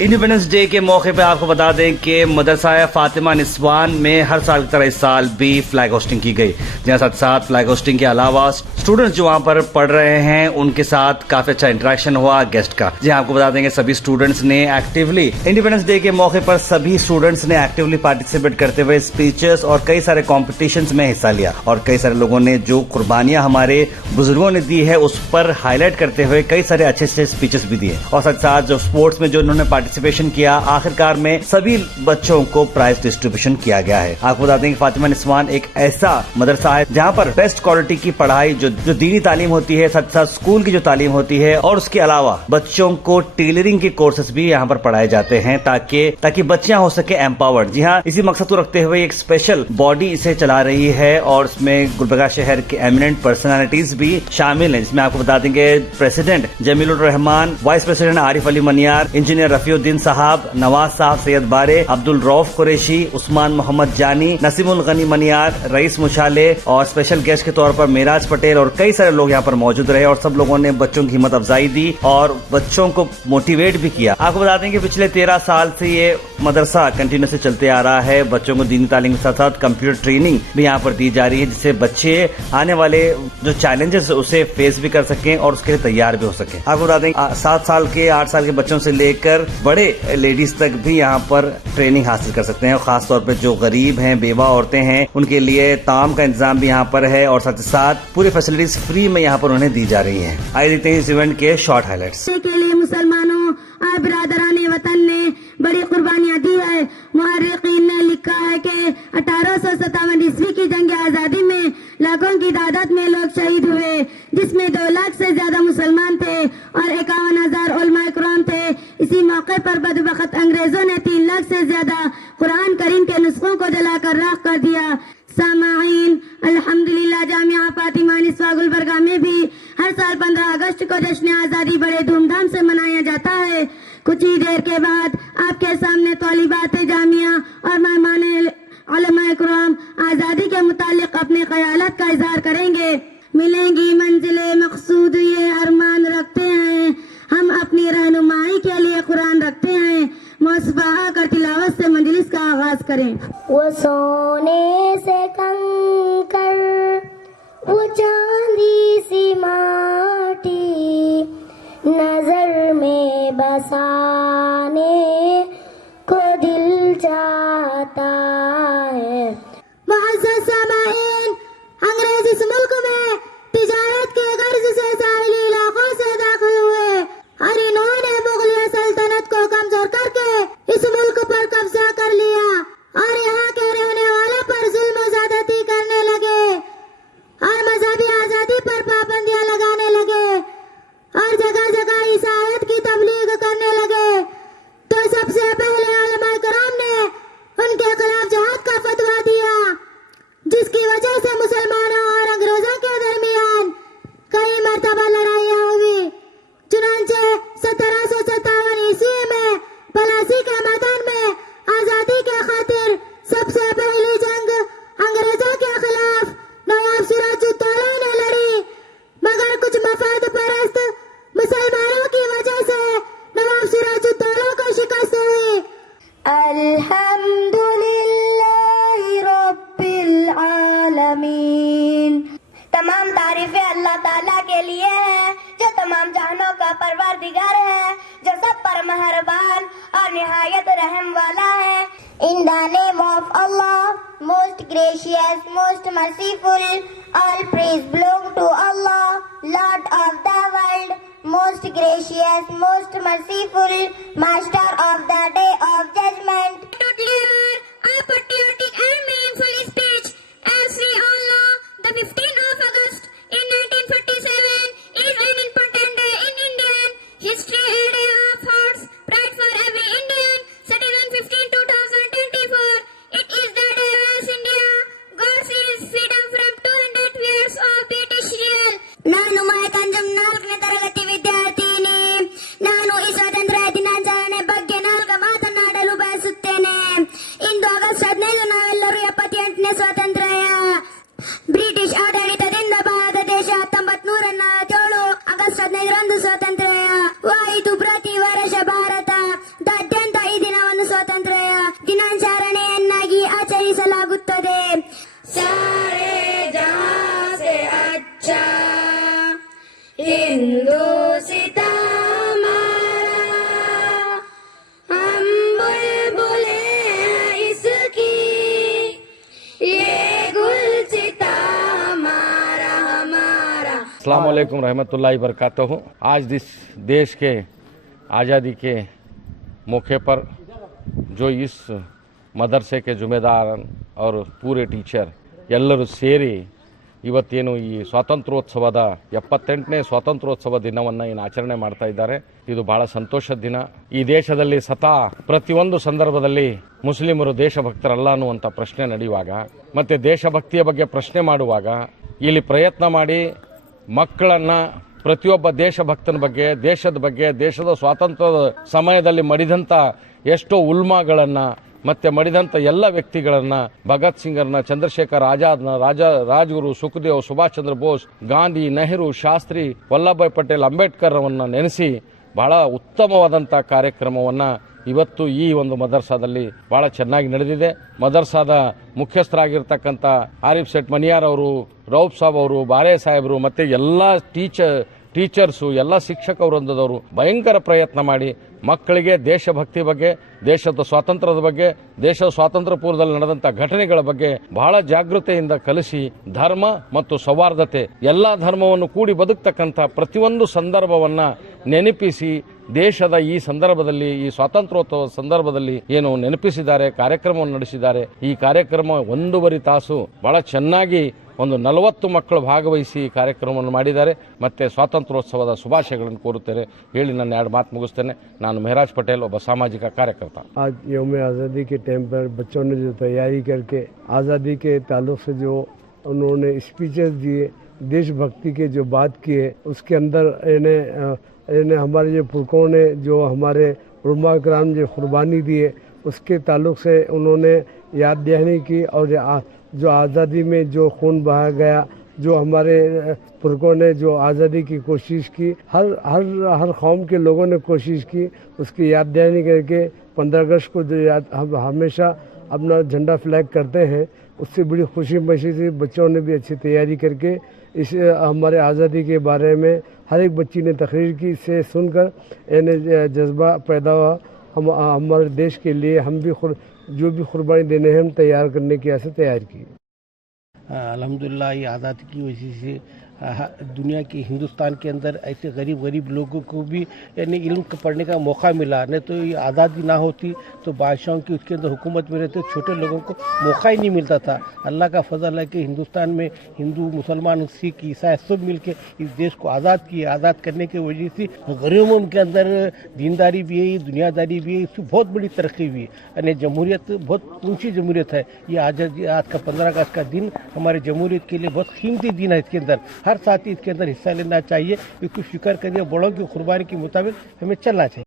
Independence day के मौके पर आपको बता दें कि मदरसा फातिमा निस्वान में हर साल की तरह इस साल भी फ्लैग होस्टिंग की गई, जहाँ साथ साथ फ्लैग होस्टिंग के अलावा स्टूडेंट्स जो वहाँ पर पढ़ रहे हैं उनके साथ काफी अच्छा इंटरेक्शन हुआ गेस्ट का। जी आपको बता देंगे सभी स्टूडेंट्स ने एक्टिवली इंडिपेंडेंस डे के मौके पर सभी स्टूडेंट्स ने एक्टिवली पार्टिसिपेट करते हुए स्पीचेस और कई सारे कॉम्पिटिशन्स में हिस्सा लिया और कई सारे लोगों ने जो कुर्बानियां हमारे बुजुर्गों ने दी है उस पर हाईलाइट करते हुए कई सारे अच्छे अच्छे स्पीचेस भी दिए और साथ साथ जो स्पोर्ट्स में जो उन्होंने पार्टिसिपेशन किया आखिरकार में सभी बच्चों को प्राइज डिस्ट्रीब्यूशन किया गया है। आपको बता दें कि फातिमा निस्वान एक ऐसा मदरसा है जहां पर बेस्ट क्वालिटी की पढ़ाई जो दीनी तालीम होती है, साथ साथ स्कूल की जो तालीम होती है और उसके अलावा बच्चों को टेलरिंग के कोर्सेज भी यहाँ पर पढ़ाए जाते हैं ताकि बच्चियां हो सके एम्पावर्ड। जी हाँ, इसी मकसद को रखते हुए एक स्पेशल बॉडी इसे चला रही है और इसमें गुलबर्गा शहर के एमिनेंट पर्सनालिटीज भी शामिल हैं, जिसमें आपको बता देंगे president Jamilur Rahman, vice president Arif Ali Maniyar, engineer Rafiuddin sahab, Nawaz साहब, सैयद बारे, अब्दुल रऊफ कुरैशी, उस्मान मोहम्मद जानी, नसीमुल गनी मनियार, रईस मुशाले और स्पेशल गेस्ट के तौर पर मेराज पटेल और कई सारे लोग यहाँ पर मौजूद रहे और सब लोगों ने बच्चों की हिम्मत अफजाई दी और बच्चों को मोटिवेट भी किया। आपको बता दें कि पिछले 13 साल से ये मदरसा कंटिन्यू से चलते आ रहा है। बच्चों को दीनी तालीम के साथ साथ कंप्यूटर ट्रेनिंग भी यहाँ पर दी जा रही है, जिससे बच्चे आने वाले जो चैलेंजेस उसे फेस भी कर सकें और उसके लिए तैयार भी हो सकें। आपको बता दें 7 साल के 8 साल के बच्चों से लेकर बड़े लेडीज तक भी यहाँ पर ट्रेनिंग हासिल कर सकते हैं और खास तौर पर जो गरीब हैं, बेवा औरतें हैं, उनके लिए ताम का इंतजाम भी यहाँ पर है और साथ ही साथ पूरी फैसिलिटीज फ्री में यहाँ पर उन्हें दी जा रही है। आइए देखते हैं इस इवेंट के शॉर्ट हाइलाइट्स। के लिए मुसलमानों और बिरादरान वतन ने बड़ी कुर्बानियां दी है। मुहर्रिकीन ने लिखा है कि 1857 ईस्वी की जंग आजादी में लाखों की तादाद में लोग शहीद हुए, जिसमें 2 लाख से ज्यादा मुसलमान थे और 51,000 उलमा इकराम थे। इसी मौके पर बदबख्त अंग्रेजों ने 3 लाख से ज्यादा कुरान करीम के नुस्खों को जलाकर राख कर दिया। सामाईन, अल्हम्दुलिल्लाह जामिया फातिमा निस्वा गुलबर्गा में भी हर साल 15 अगस्त को जश्न आजादी बड़े धूमधाम से मनाया जाता है। कुछ ही देर के बाद आपके सामने तौलिबात जामिया और मेहमान उलमा इकराम आजादी के मुतालिक अपने ख्यालात का इजहार करेंगे। मिलेंगी मंजिले मकसूद ये अरमान रखते हैं, हम अपनी रहनुमाई के लिए कुरान रखते हैं। मौसफा कर तिलावत से मजलिस का आगाज करें। वो सोने से कंकर, वो चांदी सी माटी, नजर में बसाने को दिल चाहता है। मुअज़्ज़ज़ सामाईन, अंग्रेज इस मुल्क में तिजारत के गर्ज से साहिली इलाकों से दाखिल हुए और इन्होंने मुगलिया सल्तनत को कमजोर करके इस मुल्क पर कब्जा कर लिया और यहाँ के रहने वालों पर जुल्म ज़्यादती करने लगे और मजहबी आजादी पर पाबंदियां लगाने लगे और जगह जगह ईसाईयत की तबलीग करने लगे। तो सबसे पहले उलमा कराम ने उनके खिलाफ जिहाद का फतवा दिया, जिसकी वजह से मुसलमानों और अंग्रेजों के दरमियान कई मरतबा लड़ाइयाँ हुई। चुनांचे 1757 ईस्वी में पलासी के मैदान में आजादी के खातिर सबसे पहली जंग अंग्रेजों के खिलाफ नवाब सिराजुद्दौला ने लड़ी, मगर कुछ मफाद परस्त मुसलमानों की वजह से नवाब सिराजुद्दौला को शिकस्त हुई। अल्हम्दुलिल्लाहि रब्बिल आलमीन। तमाम तारीफें अल्लाह ताला के लिए हैं जो तमाम जहानों का परवरदिगार है, जो सब पर मेहरबान और निहायत रहम वाला है। In the name of Allah, most gracious, most merciful, all praise belong to Allah, Lord of the world, most gracious, most merciful, Master of the day of judgment. To deliver a patriotic and meaningful speech, as we all know, the 15th of August in 1947 is an important day in Indian history, a day of hearts, pride for every Indian, citizen 15/2024. It is the day as India got its freedom from 200 years of British rule. ನಾನು ಮಾಯಕಂಜಂ 4ನೇ ತರಗತಿ ವಿದ್ಯಾರ್ಥಿನಿ. ನಾನು ಈ ಸ್ವಾತಂತ್ರ್ಯ ದಿನಾಚರಣೆ ಬಗ್ಗೆ 4 ಮಾತು अस्सलाम वालेकुम रहमतुल्लाहि बरकातहू। आज इस देश के आज़ादी के मौके पर जो इस मदरसे के जुम्मेदार और पूरे टीचर ಎಲ್ಲರೂ ಸೇರಿ ಇವತ್ತೇನು ಈ ಸ್ವಾತಂತ್ರ್ಯೋತ್ಸವದ 78ನೇ ಸ್ವಾತಂತ್ರ್ಯೋತ್ಸವ ದಿನವನ್ನು ಏನು ಆಚರಣೆ ಮಾಡ್ತಾ ಇದ್ದಾರೆ, ಇದು ಬಹಳ ಸಂತೋಷದ ದಿನ। ಈ ದೇಶದಲ್ಲಿ ಸದಾ ಪ್ರತಿಯೊಂದು ಸಂದರ್ಭದಲ್ಲಿ ಮುಸ್ಲಿಮರು ದೇಶಭಕ್ತರಲ್ಲ ಅನ್ನುವಂಥ ಪ್ರಶ್ನೆ ನಡೆಯುವಾಗ ಮತ್ತೆ ದೇಶಭಕ್ತಿಯ ಬಗ್ಗೆ ಪ್ರಶ್ನೆ ಮಾಡುವಾಗ ಇಲ್ಲಿ ಪ್ರಯತ್ನ ಮಾಡಿ ಮಕ್ಕಳನ್ನ ಪ್ರತಿಯೊಬ್ಬ ದೇಶಭಕ್ತನ ಬಗ್ಗೆ, ದೇಶದ ಬಗ್ಗೆ, ದೇಶದ ಸ್ವಾತಂತ್ರ್ಯದ ಸಮಯದಲ್ಲಿ ಮಡಿದಂಥ ಎಷ್ಟೋ ಉಲ್ಮಾಗಳನ್ನ ಮತ್ತೆ ಮಡಿದಂಥ ಎಲ್ಲ ವ್ಯಕ್ತಿಗಳನ್ನ, ಭಗತ್ ಸಿಂಗರ್ನ, ಚಂದ್ರಶೇಖರ್ ಆಜಾದ್ನ, ರಾಜಗುರು, ಸುಖದೇವ್, ಸುಭಾಷ್ ಚಂದ್ರ ಬೋಸ್, ಗಾಂಧಿ, ನೆಹರು, ಶಾಸ್ತ್ರಿ, ವಲ್ಲಭಭಾಯ್ ಪಟೇಲ್, ಅಂಬೇಡ್ಕರ್ ಅವನ್ನ ನೆನೆಸಿ ಬಹಳ ಉತ್ತಮವಾದಂಥ ಕಾರ್ಯಕ್ರಮವನ್ನ ಇವತ್ತು ಈ ಒಂದು ಮದರ್ಸಾದಲ್ಲಿ ಬಹಳ ಚೆನ್ನಾಗಿ ನಡೆದಿದೆ। ಮದರ್ಸಾದ ಮುಖ್ಯಸ್ಥರಾಗಿರ್ತಕ್ಕಂಥ ಆರಿಫ್ ಸೇಠ್ ಮನಿಯಾರ್ ಅವರು, ರೌಫ್ ಸಾಬ್ ಅವರು, ಬಾರೆ ಸಾಹೇಬರು ಮತ್ತೆ ಎಲ್ಲ ಟೀಚರ್ಸು, ಎಲ್ಲ ಶಿಕ್ಷಕ ವೃಂದದವರು ಭಯಂಕರ ಪ್ರಯತ್ನ ಮಾಡಿ ಮಕ್ಕಳಿಗೆ ದೇಶಭಕ್ತಿ ಬಗ್ಗೆ, ದೇಶದ ಸ್ವಾತಂತ್ರ್ಯದ ಬಗ್ಗೆ, ದೇಶದ ಸ್ವಾತಂತ್ರ್ಯ ಪೂರ್ವದಲ್ಲಿ ನಡೆದಂಥ ಘಟನೆಗಳ ಬಗ್ಗೆ ಬಹಳ ಜಾಗೃತೆಯಿಂದ ಕಲಿಸಿ ಧರ್ಮ ಮತ್ತು ಸೌಹಾರ್ದತೆ ಎಲ್ಲ ಧರ್ಮವನ್ನು ಕೂಡಿ ಬದುಕ್ತಕ್ಕಂಥ ಪ್ರತಿಯೊಂದು ಸಂದರ್ಭವನ್ನ ನೆನಪಿಸಿ ದೇಶದ ಈ ಸಂದರ್ಭದಲ್ಲಿ, ಈ ಸ್ವಾತಂತ್ರ್ಯೋತ್ಸವ ಸಂದರ್ಭದಲ್ಲಿ ಏನು ನೆನಪಿಸಿದ್ದಾರೆ, ಕಾರ್ಯಕ್ರಮವನ್ನು ನಡೆಸಿದ್ದಾರೆ। ಈ ಕಾರ್ಯಕ್ರಮ 1.5 ತಾಸು ಬಹಳ ಚೆನ್ನಾಗಿ ಒಂದು 40 ಮಕ್ಕಳು ಭಾಗವಹಿಸಿ ಕಾರ್ಯಕ್ರಮವನ್ನು ಮಾಡಿದ್ದಾರೆ। ಮತ್ತೆ ಸ್ವಾತಂತ್ರ್ಯೋತ್ಸವದ ಶುಭಾಶಯಗಳನ್ನು ಕೋರುತ್ತೇನೆ ಹೇಳಿ ನನ್ನ 2 ಮಾತು ಮುಗಿಸ್ತೇನೆ। ನಾನು ಮೆಹರಾಜ್ ಪಟೇಲ್, ಒಬ್ಬ ಸಾಮಾಜಿಕ ಕಾರ್ಯಕರ್ತ। आज यौम आज़ादी के टाइम पर बच्चों ने जो तैयारी करके आज़ादी के ताल्लुक से जो उन्होंने स्पीचेस दिए, देशभक्ति के जो बात किए, उसके अंदर इन्हें हमारे जो पुरखों ने जो हमारे उलमा कराम जो कुर्बानी दिए, उसके ताल्लुक से उन्होंने याद दहानी की। और जो आज़ादी में जो खून बहाया गया, जो हमारे पुरखों ने जो आज़ादी की कोशिश की, हर कौम के लोगों ने कोशिश की, उसकी याद दहानी करके 15 अगस्त को जो हम हमेशा अपना झंडा फ्लैग करते हैं, उससे बड़ी खुशी महसूस हुई। बच्चों ने भी अच्छी तैयारी करके इस हमारे आज़ादी के बारे में हर एक बच्ची ने तकरीर की, इससे सुनकर इन्हें जज्बा पैदा हुआ। हम हमारे देश के लिए हम भी जो भी कुर्बानी देने हैं हम तैयार करने की आसे तैयार की। अल्हम्दुलिल्लाह ये आज़ादी की वजह से दुनिया के हिंदुस्तान के अंदर ऐसे गरीब लोगों को भी यानी इल्म पढ़ने का मौका मिला। नहीं तो ये आज़ादी ना होती तो बादशाहों की उसके अंदर हुकूमत में रहते छोटे लोगों को मौका ही नहीं मिलता था। अल्लाह का फजल है कि हिंदुस्तान में हिंदू, मुसलमान, सिख, ईसाई सब मिल के इस देश को आज़ाद किए। आज़ाद करने की वजह से गरीबों के अंदर दीनदारी भी है, दुनियादारी भी है, इसकी बहुत बड़ी तरक्की हुई है। यानी जमहूरियत बहुत ऊँची जमहूरियत है। ये आज का 15 अगस्त का दिन हमारे जमहूरियत के लिए बहुत कीमती दिन है। इसके अंदर हर साथी इसके अंदर हिस्सा लेना चाहिए, इसको स्वीकार करिए। बड़ों की कुर्बानी के मुताबिक हमें चलना चाहिए।